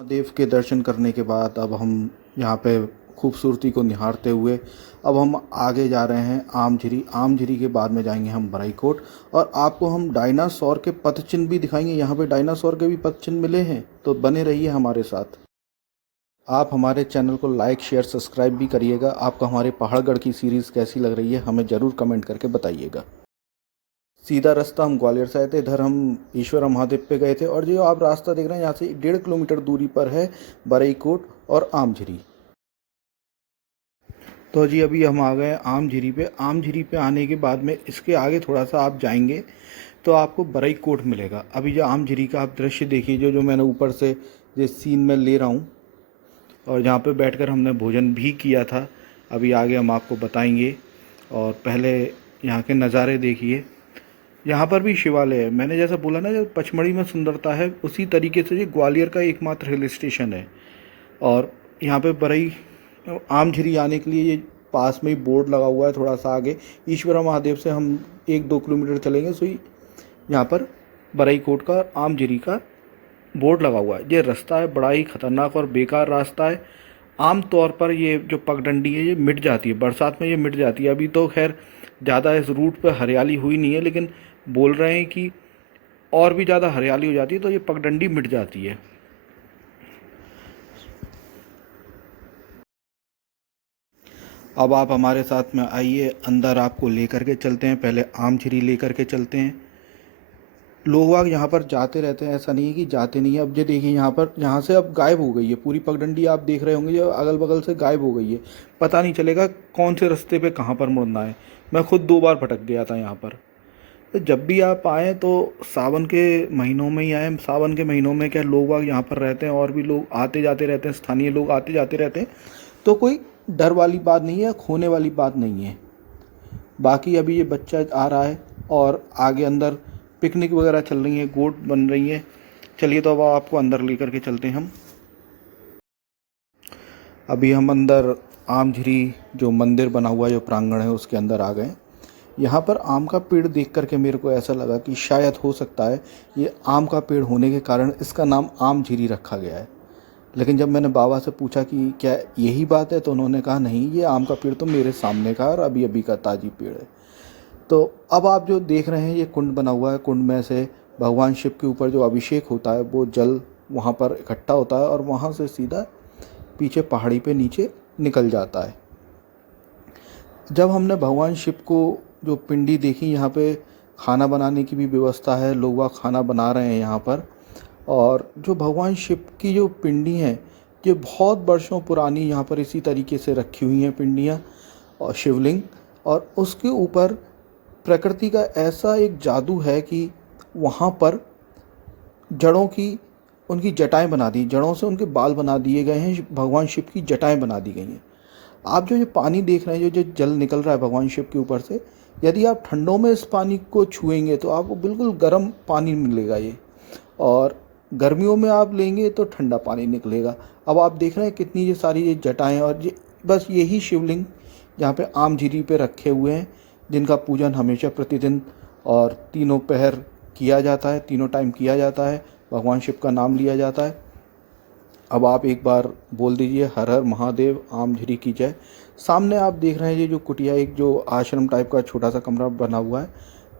महादेव के दर्शन करने के बाद अब हम यहाँ पे खूबसूरती को निहारते हुए अब हम आगे जा रहे हैं आमझिरी के बाद में जाएंगे हम बराईकोट। और आपको हम डायनासोर के पदचिन्ह भी दिखाएंगे। यहाँ पे डायनासोर के भी पदचिन्ह मिले हैं, तो बने रहिए हमारे साथ। आप हमारे चैनल को लाइक शेयर सब्सक्राइब भी करिएगा। आपको हमारे पहाड़गढ़ की सीरीज़ कैसी लग रही है हमें ज़रूर कमेंट करके बताइएगा। सीधा रास्ता हम ग्वालियर से आए थे, इधर हम ईश्वर महादेव पे गए थे। और जो आप रास्ता देख रहे हैं यहाँ से 1.5 किलोमीटर दूरी पर है बराईकोट और आमझिरी। तो जी अभी हम आ गए आमझिरी पे। आमझिरी पे आने के बाद में इसके आगे थोड़ा सा आप जाएंगे तो आपको बराईकोट मिलेगा। अभी जो आमझिरी का आप दृश्य देखिए, जो जो मैंने ऊपर से जिस सीन में ले रहा हूँ, और जहाँ पे बैठकर हमने भोजन भी किया था, अभी आगे हम आपको बताएंगे। और पहले यहाँ के नज़ारे देखिए। यहाँ पर भी शिवालय है। मैंने जैसा बोला ना, जो पचमढ़ी में सुंदरता है, उसी तरीके से ये ग्वालियर का एकमात्र हिल स्टेशन है। और यहाँ पे बरई आमझिरी आने के लिए ये पास में ही बोर्ड लगा हुआ है। थोड़ा सा आगे ईश्वरा महादेव से हम 1-2 किलोमीटर चलेंगे सो ही यहाँ पर बराईकोट का आमझिरी का बोर्ड लगा हुआ है। ये रास्ता है बड़ा ही खतरनाक और बेकार रास्ता है। आम तौर पर ये जो पगडंडी है ये मिट जाती है, बरसात में ये मिट जाती है। अभी तो खैर ज़्यादा इस रूट पर हरियाली हुई नहीं है, लेकिन बोल रहे हैं कि और भी ज़्यादा हरियाली हो जाती है तो ये पगडंडी मिट जाती है। अब आप हमारे साथ में आइए, अंदर आपको लेकर के चलते हैं। पहले आमझिरी लेकर के चलते हैं। लोग वाग यहाँ पर जाते रहते हैं, ऐसा नहीं है कि जाते नहीं है। अब ये देखिए यहाँ पर, यहाँ से अब गायब हो गई है पूरी पगडंडी। आप देख रहे होंगे जो अगल बगल से गायब हो गई है। पता नहीं चलेगा कौन से रास्ते पे कहाँ पर मुड़ना है। मैं खुद 2 बार भटक गया था यहाँ पर। तो जब भी आप आएँ तो सावन के महीनों में ही आएँ। सावन के महीनों में क्या लोग वाग यहाँ पर रहते हैं, और भी लोग आते जाते रहते हैं, स्थानीय लोग आते जाते रहते हैं। तो कोई डर वाली बात नहीं है, खोने वाली बात नहीं है। बाकी अभी ये बच्चा आ रहा है और आगे अंदर पिकनिक वगैरह चल रही है, गोट बन रही है। चलिए तो अब आपको अंदर लेकर के चलते हैं हम। अभी हम अंदर आमझिरी जो मंदिर बना हुआ है, जो प्रांगण है, उसके अंदर आ गए। यहाँ पर आम का पेड़ देख करके मेरे को ऐसा लगा कि शायद हो सकता है ये आम का पेड़ होने के कारण इसका नाम आमझिरी रखा गया है। लेकिन जब मैंने बाबा से पूछा कि क्या यही बात है, तो उन्होंने कहा नहीं, ये आम का पेड़ तो मेरे सामने का और अभी अभी का ताजी पेड़ है। तो अब आप जो देख रहे हैं ये कुंड बना हुआ है। कुंड में से भगवान शिव के ऊपर जो अभिषेक होता है वो जल वहाँ पर इकट्ठा होता है और वहाँ से सीधा पीछे पहाड़ी पे नीचे निकल जाता है। जब हमने भगवान शिव को जो पिंडी देखी, यहाँ पे खाना बनाने की भी व्यवस्था है, लोग वहाँ खाना बना रहे हैं यहाँ पर। और जो भगवान शिव की जो पिंडी हैं, ये बहुत वर्षों पुरानी यहाँ पर इसी तरीके से रखी हुई हैं पिंडियाँ और शिवलिंग। और उसके ऊपर प्रकृति का ऐसा एक जादू है कि वहाँ पर जड़ों की उनकी जटाएं बना दी, जड़ों से उनके बाल बना दिए गए हैं, भगवान शिव की जटाएं बना दी गई हैं। आप जो ये पानी देख रहे हैं, जो जो जल निकल रहा है भगवान शिव के ऊपर से, यदि आप ठंडों में इस पानी को छुएंगे तो आपको बिल्कुल गर्म पानी मिलेगा ये, और गर्मियों में आप लेंगे तो ठंडा पानी निकलेगा। अब आप देख रहे हैं कितनी ये सारी ये जटाएं, और ये बस यही शिवलिंग यहाँ पे आमझिरी पे रखे हुए हैं, जिनका पूजन हमेशा प्रतिदिन और तीनों पहर किया जाता है, तीनों टाइम किया जाता है, भगवान शिव का नाम लिया जाता है। अब आप एक बार बोल दीजिए हर हर महादेव, आमझिरी की जय। सामने आप देख रहे हैं ये जो कुटिया, एक जो आश्रम टाइप का छोटा सा कमरा बना हुआ है।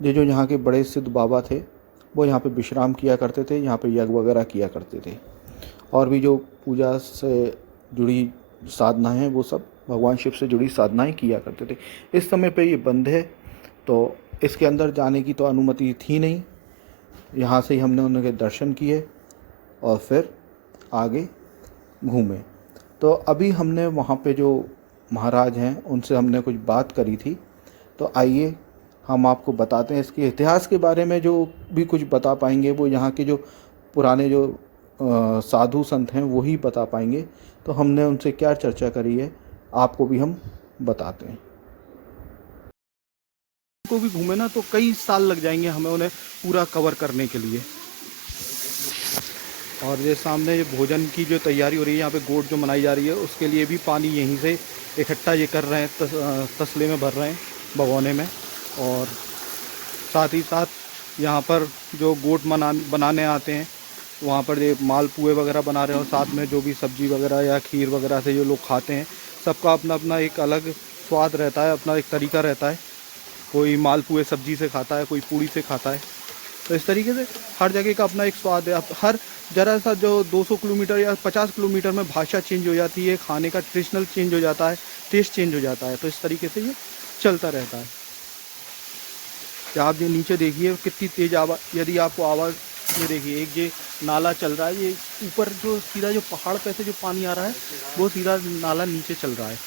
ये जो यहाँ के बड़े सिद्ध बाबा थे वो यहाँ पे विश्राम किया करते थे, यहाँ पे यज्ञ वगैरह किया करते थे। और भी जो पूजा से जुड़ी साधनाएं हैं वो सब भगवान शिव से जुड़ी साधनाएं किया करते थे। इस समय पे ये बंद है, तो इसके अंदर जाने की तो अनुमति थी नहीं। यहाँ से ही हमने उनके दर्शन किए और फिर आगे घूमे। तो अभी हमने वहाँ पे जो महाराज हैं उनसे हमने कुछ बात करी थी, तो आइए हम आपको बताते हैं इसके इतिहास के बारे में। जो भी कुछ बता पाएंगे वो यहाँ के जो पुराने जो साधु संत हैं वही बता पाएंगे। तो हमने उनसे क्या चर्चा करी है आपको भी हम बताते हैं। को भी घूमे ना तो कई साल लग जाएंगे हमें उन्हें पूरा कवर करने के लिए। और ये सामने ये भोजन की जो तैयारी हो रही है, यहाँ पे गोट जो मनाई जा रही है, उसके लिए भी पानी यहीं से इकट्ठा ये कर रहे हैं, तसले में भर रहे हैं, भगोने में। और साथ ही साथ यहाँ पर जो गोट बनाने आते हैं वहाँ पर ये मालपुए वगैरह बना रहे हो, साथ में जो भी सब्जी वगैरह या खीर वगैरह से जो लोग खाते हैं, सबका अपना अपना एक अलग स्वाद रहता है, अपना एक तरीका रहता है। कोई मालपुए सब्जी से खाता है, कोई पूड़ी से खाता है। तो इस तरीके से हर जगह का अपना एक स्वाद है। अब हर ज़रा सा जो 200 किलोमीटर या 50 किलोमीटर में भाषा चेंज हो जाती है, खाने का ट्रेडिशनल चेंज हो जाता है, टेस्ट चेंज हो जाता है। तो इस तरीके से ये चलता रहता है। या आप ये नीचे देखिए कितनी तेज़ आवाज़, यदि आपको आवाज़, ये देखिए एक ये नाला चल रहा है, ये ऊपर जो सीधा जो पहाड़ पे से जो पानी आ रहा है वो सीधा नाला नीचे चल रहा है,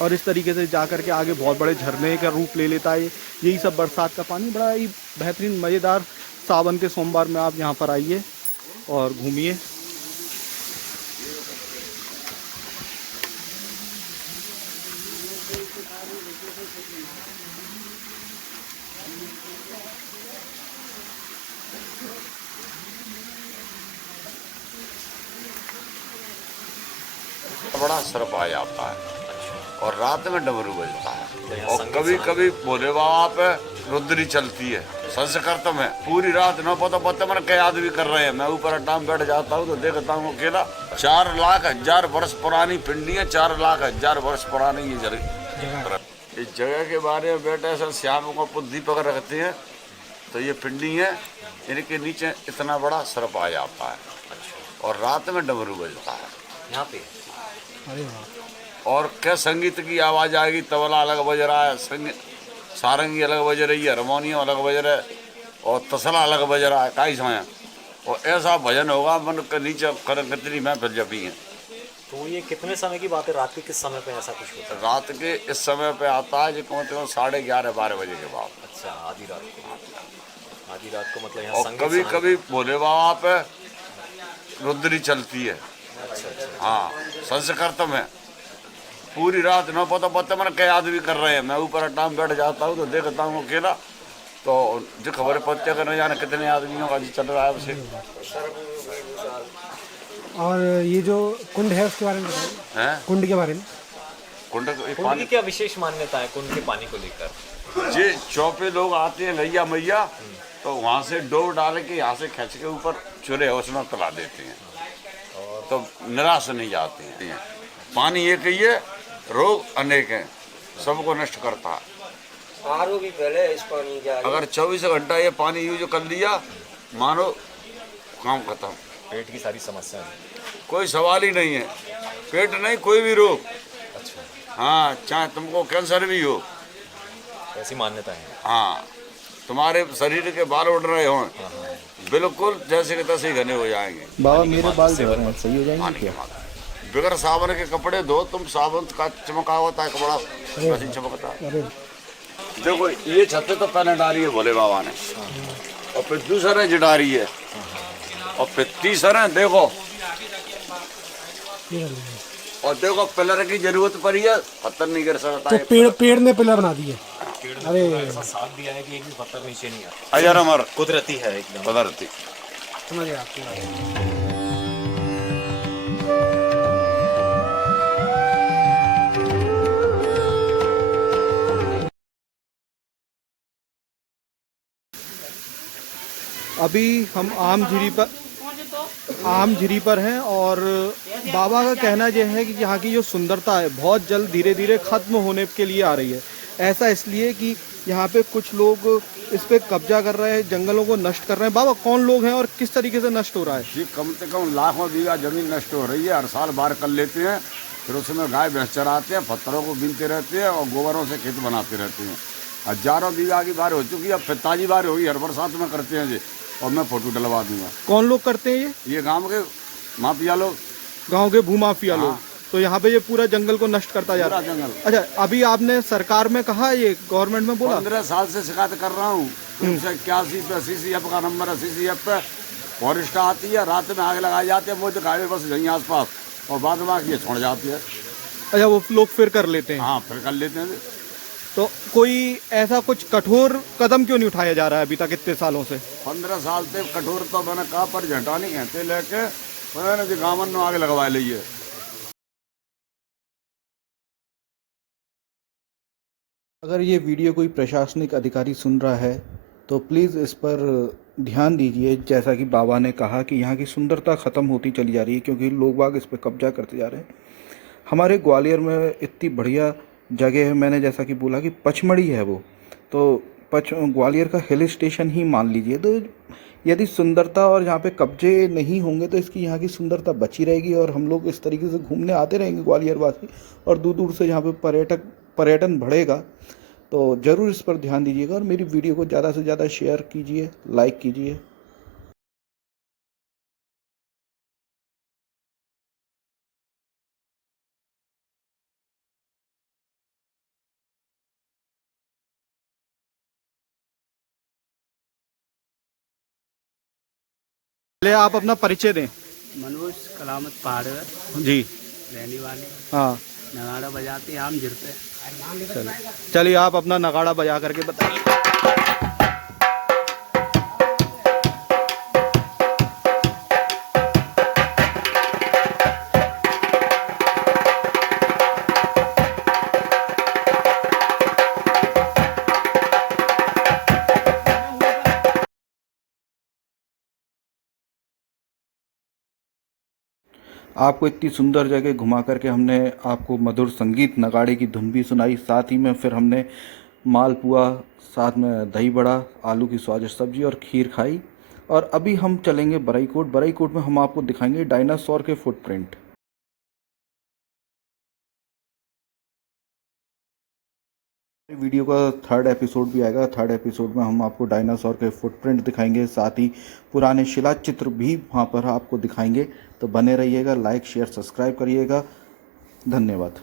और इस तरीके से जा कर के आगे बहुत बड़े झरने का रूप ले लेता है। यही सब बरसात का पानी, बड़ा ही बेहतरीन मज़ेदार। सावन के सोमवार में आप यहाँ पर आइए और घूमिए। बड़ा सरप आ जाता है और रात में डमरू बजता है और कभी कभी भोले बाबा पे रुद्री चलती है। संस्कृत में पूरी रात न पता पता मन कई आदमी कर रहे हैं। मैं ऊपर अड्डाम बैठ जाता हूँ तो देखता हूँ अकेला 4,00,000 वर्ष पुरानी पिंडी है, 4,00,000 वर्ष पुरानी ये जगह। इस जगह के बारे में बेटा सर श्याम को दीपक रखते हैं तो ये पिंडी है, इनके नीचे इतना बड़ा सरप आ जाता है और रात में डमरू बजता है यहाँ पे। और क्या संगीत की आवाज आएगी, तबला अलग बज रहा है, सारंगी अलग बज रही है, हारमोनियम अलग बज रहा है और तसला अलग बज रहा है काई समय। और ऐसा भजन होगा मन के नीचे कितनी महफिल जपी है। तो ये कितने समय की बात है, रात के किस समय पे ऐसा कुछ होता है? रात के इस समय पे आता है जो कम से कम 11:30-12 बजे के बाद। अच्छा, आधी रात को। आधी रात को मतलब यहाँ और संगीत कभी समय। कभी भोले बाबा पे रुद्री चलती है। अच्छा। हाँ, संस्कृत में पूरी रात न पता मन कई आदमी कर रहे हैं। मैं ऊपर अड्डाम बैठ जाता हूँ तो देखता हूँ अकेला, तो जो खबर पत्ते कर न जाने कितने आदमियों का चल रहा है उसे। और ये जो कुंड है उसके बारे में बताइए। हैं? कुंड के बारे में। कुंड कुंड की क्या विशेष मान्यता है कुंड के पानी को लेकर? जे चौपे लोग आते हैं लैया मैया, तो वहाँ से डोर डाल के यहाँ से खींच के ऊपर चूल्हे उसमें तला देते हैं, तो निराश नहीं जाते हैं। पानी एक ही है, रोग अनेक हैं, सबको नष्ट करता है। आरओ भी पहले इस पानी का अगर 24 घंटा ये पानी यूज कर लिया मानो काम खत्म। पेट की सारी समस्या है। कोई सवाल ही नहीं है, पेट नहीं कोई भी रोग। अच्छा, हाँ, चाहे तुमको कैंसर भी हो, ऐसी मान्यता है। हाँ, तुम्हारे शरीर के बाल उड़ रहे हों, बिल्कुल जैसे कि तैसे ही घने हो जाएंगे। बाबा मेरे बाल जो हैं सही हो जाएंगे पानी के क्या? मात्र बगैर साबुन के कपड़े धो, तुम साबुन का चमका होता है कपड़ा वैसे ही चमकता है। अरे देखो ये छत्ते तो पहले डाली है भोले बाबा ने, और फिर दूसरे जडारी है, और फिर तीसरे देखो, ये कर लीजिए। और देखो पिलर की जरूरत पड़ी है, पत्थर नहीं गिर सकता तो है। पेड़ ने पिलर बना दिए। अरे ऐसा साथ दिया है कि एक भी पत्थर नीचे नहीं आता। अजर अमर कुदरती है एकदम। कुदरती। समझ गया आपकी बात। अभी हम आम झीरी पर हैं, और बाबा का कहना यह है कि यहाँ की जो सुंदरता है बहुत जल्द धीरे धीरे ख़त्म होने के लिए आ रही है। ऐसा इसलिए कि यहाँ पे कुछ लोग इस पे कब्जा कर रहे हैं, जंगलों को नष्ट कर रहे हैं। बाबा कौन लोग हैं और किस तरीके से नष्ट हो रहा है? जी कम से कम लाखों बीघा जमीन नष्ट हो रही है, हर साल बाढ़ कर लेते हैं, फिर उसमें गाय भैंस चराते हैं, पत्थरों को बीनते रहते हैं और गोबरों से खेत बनाते रहते हैं। हजारों बीघा की बाढ़ हो चुकी है, अब फिर ताजी बाढ़ होगी, हर बरसात में करते हैं जी, और मैं फोटो डलवा दूंगा। कौन लोग करते हैं ये गांव के माफिया लोग, गांव के भूमाफिया लोग। तो यहाँ पे ये पूरा जंगल को नष्ट करता जा रहा है। जंगल। अच्छा, अभी आपने सरकार में कहा, ये गवर्नमेंट में बोला? 15 साल से शिकायत कर रहा हूँ, 81 पे CCF का नंबर है, CCF पे फॉरेस्ट आती है, रात में आग लगाई जाती है, वो दिखाई बस यहीं आसपास, और बाद में आके छोड़ जाती है। अच्छा, वो लोग फिर कर लेते हैं। हाँ, फिर कर लेते हैं। तो कोई ऐसा कुछ कठोर कदम क्यों नहीं उठाया जा रहा है अभी तक इतने सालों से? 15 साल से कठोर तो मैंने कहा, पर झटा नहीं कहते लेके उन्होंने जो गाँव में आग लगवा ली है। अगर ये वीडियो कोई प्रशासनिक अधिकारी सुन रहा है तो प्लीज़ इस पर ध्यान दीजिए, जैसा कि बाबा ने कहा कि यहाँ की सुंदरता ख़त्म होती चली जा रही है क्योंकि लोग बाग इस पर कब्जा करते जा रहे हैं। हमारे ग्वालियर में इतनी बढ़िया जगह है, मैंने जैसा कि बोला कि पचमढ़ी है वो, तो ग्वालियर का हिल स्टेशन ही मान लीजिए। तो यदि सुंदरता और यहाँ पे कब्जे नहीं होंगे तो इसकी यहाँ की सुंदरता बची रहेगी और हम लोग इस तरीके से घूमने आते रहेंगे ग्वालियर वासी, और दूर दूर से यहाँ पे पर्यटन बढ़ेगा। तो ज़रूर इस पर ध्यान दीजिएगा और मेरी वीडियो को ज़्यादा से ज़्यादा शेयर कीजिए, लाइक कीजिए। पहले आप अपना परिचय दें। मनोज कलामत पहाड़ जी। रहने वाले, हाँ, नगाड़ा बजाते आम झिरते। चलिए आप अपना नगाड़ा बजा करके बताइए। आपको इतनी सुंदर जगह घुमा करके हमने आपको मधुर संगीत नगाड़े की धुन भी सुनाई, साथ ही में फिर हमने मालपुआ, साथ में दही बड़ा, आलू की स्वादिष्ट सब्जी और खीर खाई। और अभी हम चलेंगे बरईकोट। बरईकोट में हम आपको दिखाएंगे डायनासोर के फुटप्रिंट। वीडियो का 3rd एपिसोड भी आएगा। 3rd एपिसोड में हम आपको डायनासोर के फुटप्रिंट दिखाएंगे, साथ ही पुराने शिला चित्र भी वहाँ पर आपको दिखाएंगे। तो बने रहिएगा, लाइक शेयर सब्सक्राइब करिएगा। धन्यवाद।